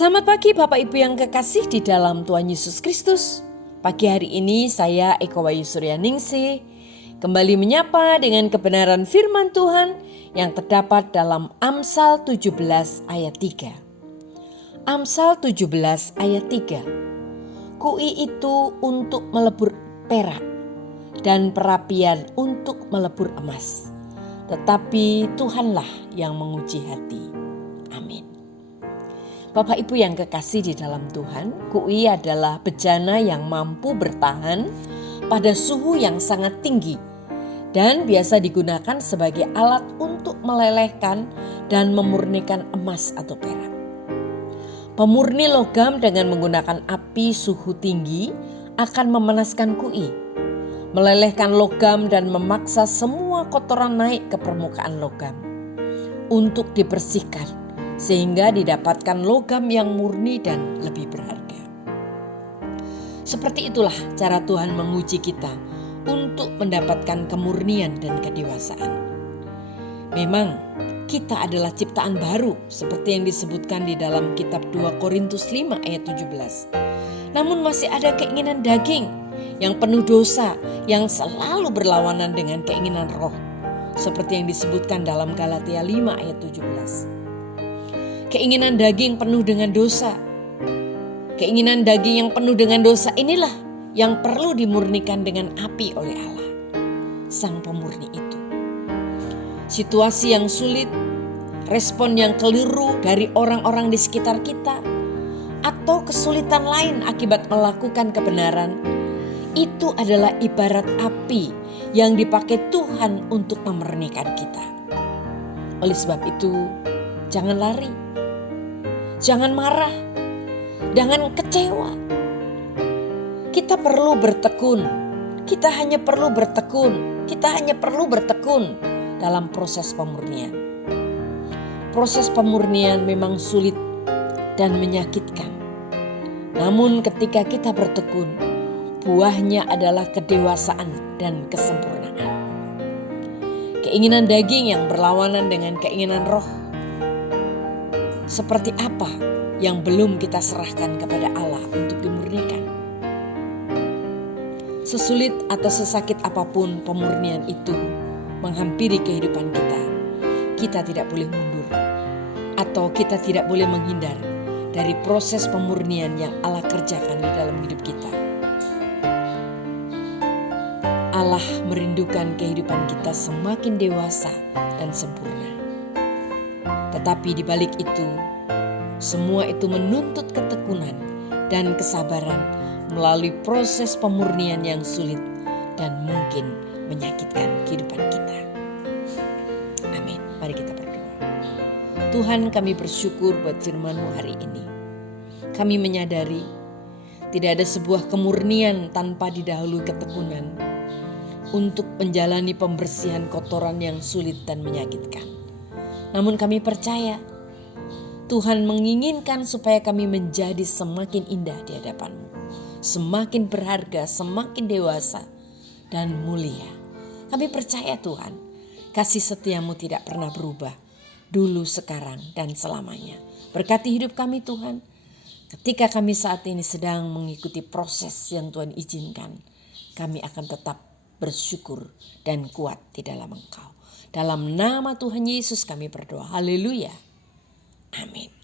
Selamat pagi Bapak Ibu yang kekasih di dalam Tuhan Yesus Kristus. Pagi hari ini saya Eko Wayu Suryaningsih kembali menyapa dengan kebenaran firman Tuhan yang terdapat dalam Amsal 17 ayat 3. Amsal 17 ayat 3. Kui itu untuk melebur perak dan perapian untuk melebur emas. Tetapi Tuhanlah yang menguji hati. Amin. Bapak Ibu yang kekasih di dalam Tuhan, kui adalah bejana yang mampu bertahan pada suhu yang sangat tinggi dan biasa digunakan sebagai alat untuk melelehkan dan memurnikan emas atau perak. Pemurni logam dengan menggunakan api suhu tinggi akan memanaskan kui, melelehkan logam dan memaksa semua kotoran naik ke permukaan logam untuk dibersihkan, sehingga didapatkan logam yang murni dan lebih berharga. Seperti itulah cara Tuhan menguji kita untuk mendapatkan kemurnian dan kedewasaan. Memang kita adalah ciptaan baru seperti yang disebutkan di dalam kitab 2 Korintus 5 ayat 17. Namun masih ada keinginan daging yang penuh dosa yang selalu berlawanan dengan keinginan roh, seperti yang disebutkan dalam Galatia 5 ayat 17. Keinginan daging penuh dengan dosa. Keinginan daging yang penuh dengan dosa inilah yang perlu dimurnikan dengan api oleh Allah, Sang Pemurni itu. Situasi yang sulit, respon yang keliru dari orang-orang di sekitar kita, atau kesulitan lain akibat melakukan kebenaran, itu adalah ibarat api yang dipakai Tuhan untuk memurnikan kita. Oleh sebab itu, jangan lari. Jangan marah, jangan kecewa. Kita perlu bertekun. Kita hanya perlu bertekun dalam proses pemurnian. Proses pemurnian memang sulit dan menyakitkan. Namun ketika kita bertekun, buahnya adalah kedewasaan dan kesempurnaan. Keinginan daging yang berlawanan dengan keinginan roh, seperti apa yang belum kita serahkan kepada Allah untuk dimurnikan? Sesulit atau sesakit apapun pemurnian itu menghampiri kehidupan kita, kita tidak boleh mundur atau kita tidak boleh menghindar dari proses pemurnian yang Allah kerjakan di dalam hidup kita. Allah merindukan kehidupan kita semakin dewasa dan sempurna. Tetapi di balik itu, semua itu menuntut ketekunan dan kesabaran melalui proses pemurnian yang sulit dan mungkin menyakitkan kehidupan kita. Amin. Mari kita berdoa. Tuhan, kami bersyukur buat firman-Mu hari ini. Kami menyadari tidak ada sebuah kemurnian tanpa didahului ketekunan untuk menjalani pembersihan kotoran yang sulit dan menyakitkan. Namun kami percaya Tuhan menginginkan supaya kami menjadi semakin indah di hadapan-Mu, semakin berharga, semakin dewasa dan mulia. Kami percaya Tuhan, kasih setia-Mu tidak pernah berubah, dulu, sekarang, dan selamanya. Berkati hidup kami Tuhan, ketika kami saat ini sedang mengikuti proses yang Tuhan izinkan, kami akan tetap bersyukur dan kuat di dalam Engkau. Dalam nama Tuhan Yesus kami berdoa. Haleluya. Amin.